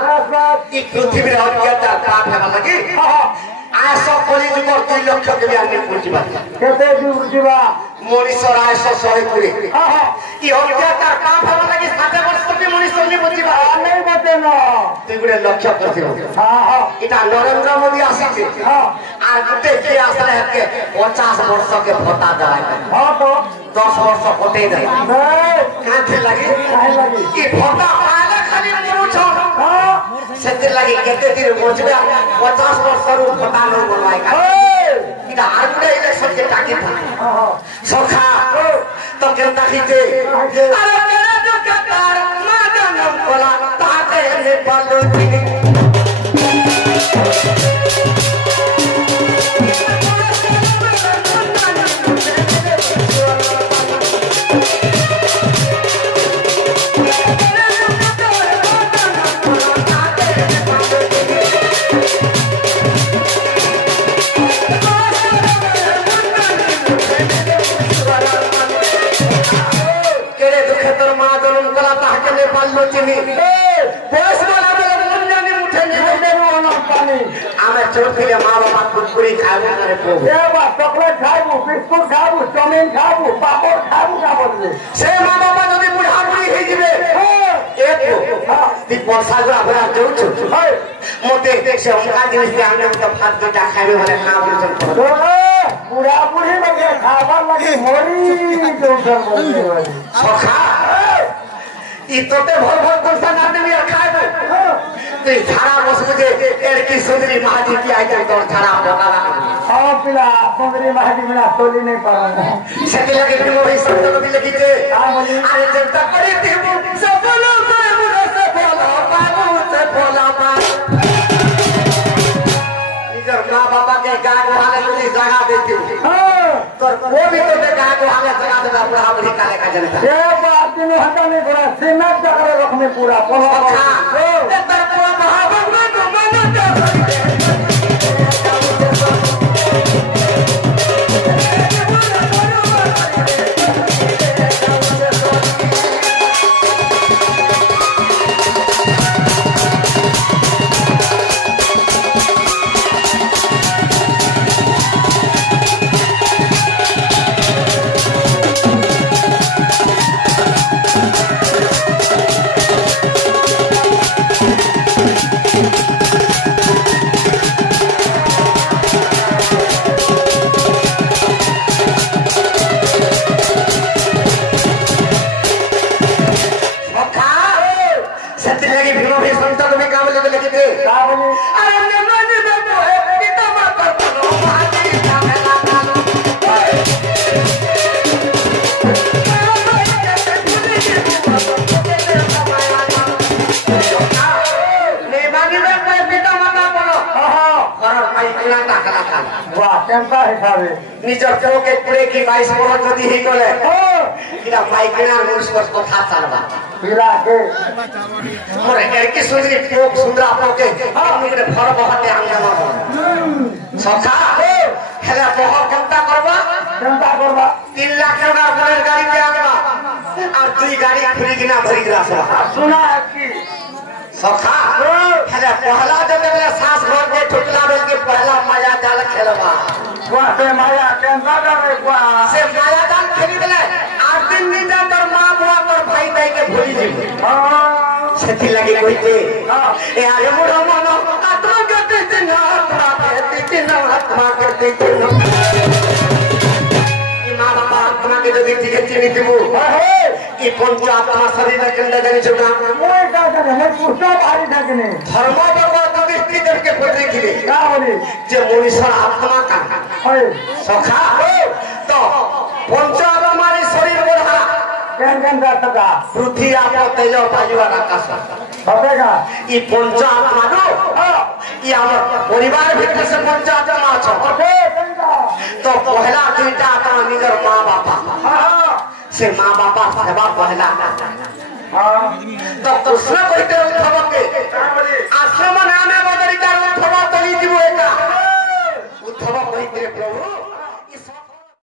पृथ्वी अत्याचार पाप हेबा लगी आयस कलिजुग 2 लाख के भी आने पहुंचबा केते जुगबा मनीषर आयस 120 ई अत्याचार पाप हेबा लगी 7 वर्ष के मनीषर ने पहुंचबा नहीं बते न तू गुडे लक्ष्य करथियो इटा नरेंद्र मोदी आसी छे आ गुटे के आसले के 50 वर्ष के भोटा जाय तो 10 वर्ष भोटे दे काथे लगी ई भोटा आले खाली मुरुछ सेते लगी केते दिन पहुंचबे 50 वर्ष रु भोटा न बनवाय का इटा आरडे इलेक्शन के टाके था सखा तो केता खीते अरे तेरा जो कतार ना जनम कोला ताते ने पालो चोटिले माँ बाबा कुरकुरी खाबू करे पोगो ए बा चॉकलेट खाबू बिस्कुट खाबू चाउमिन खाबू पापड़ खाबू का बोलले से माँ बाबा जदी बुढ़ा बुढ़ी हे जिवे एक ती पैसा जो हमरा जोछु मोटे देख से उनका जिनिस के हमने तो भात बेटा खाबे वाले ना बोलछन बुढ़ा बुढ़ी लगे खाबा लगे मोरी जोसन बोलले वाली सखा ई तोते भर भर पैसा ना देबी खाबे ते झाड़ा बस मुझे एड़की सुंदरी महाजी की आई तो झाड़ा बोला हां पिला सुंदरी महाजी बिना तोली नहीं पाऊंगा सके लगे कि मोरी शब्द को भी लगी थे अरे जब तक करे थे सब बोलो मुझे से बोलो बाबू से बोला बा निजर मां बाबा के गाय वाले मुझे जगह देती हां तो वो भी तो गाय को आगे जगह देगा बुढ़ा बुढ़ी काले का जनता ये बात दिन हटा नहीं पड़ा सीमेंट जगह रखने पूरा निजर को के पूरे की 22 वर्ष जदी ही गले इरा माइकना रूल्स पर कथा चलबा पिला के मोरे एरकी सुंदरी पोक सुंदरा पोके हमरे फर बहते हम सखा हेला बह केनता करबा 3 लाख टका बोले गाड़ी के आगबा और 2 गाड़ी फ्री किना भरी ग्रास सुना है कि सखा अरे पहला जब मेरे सास घर के ठुकला बेल के पहला माया जाल खेलवा से माया केंदा करे से माया जाल खेली बेले 8 दिन नींद तर मां बुआ तर भाई दाई के भूली जी सेठी लगी कोई के ए आरे मोर मन आत्मा के दिन आत्मा के दिन ई मां बाबा आत्मा के जदी ठीक चिनी दिबो ई पंचात्मा शरीर के अंदर जानी छोड़ा मोय का करे पुष्ट भारी थाकने धर्म बर्बाद दृष्टि करके पड़ने के लिए का बोली जे मनुष्य आत्मा का है सखा तो पंचात्मा रे शरीर बढ़ा केन जातका पृथ्वी आप तेज वायु आकाश बतेगा ई पंचात्मा रो ई हमर परिवार भीतर से पंचात्मा छ ओके केंदा तो पहला तीनटा आत्मा निगर मां बापा से मां बापा सेवा पहला हां तो कृष्ण कहते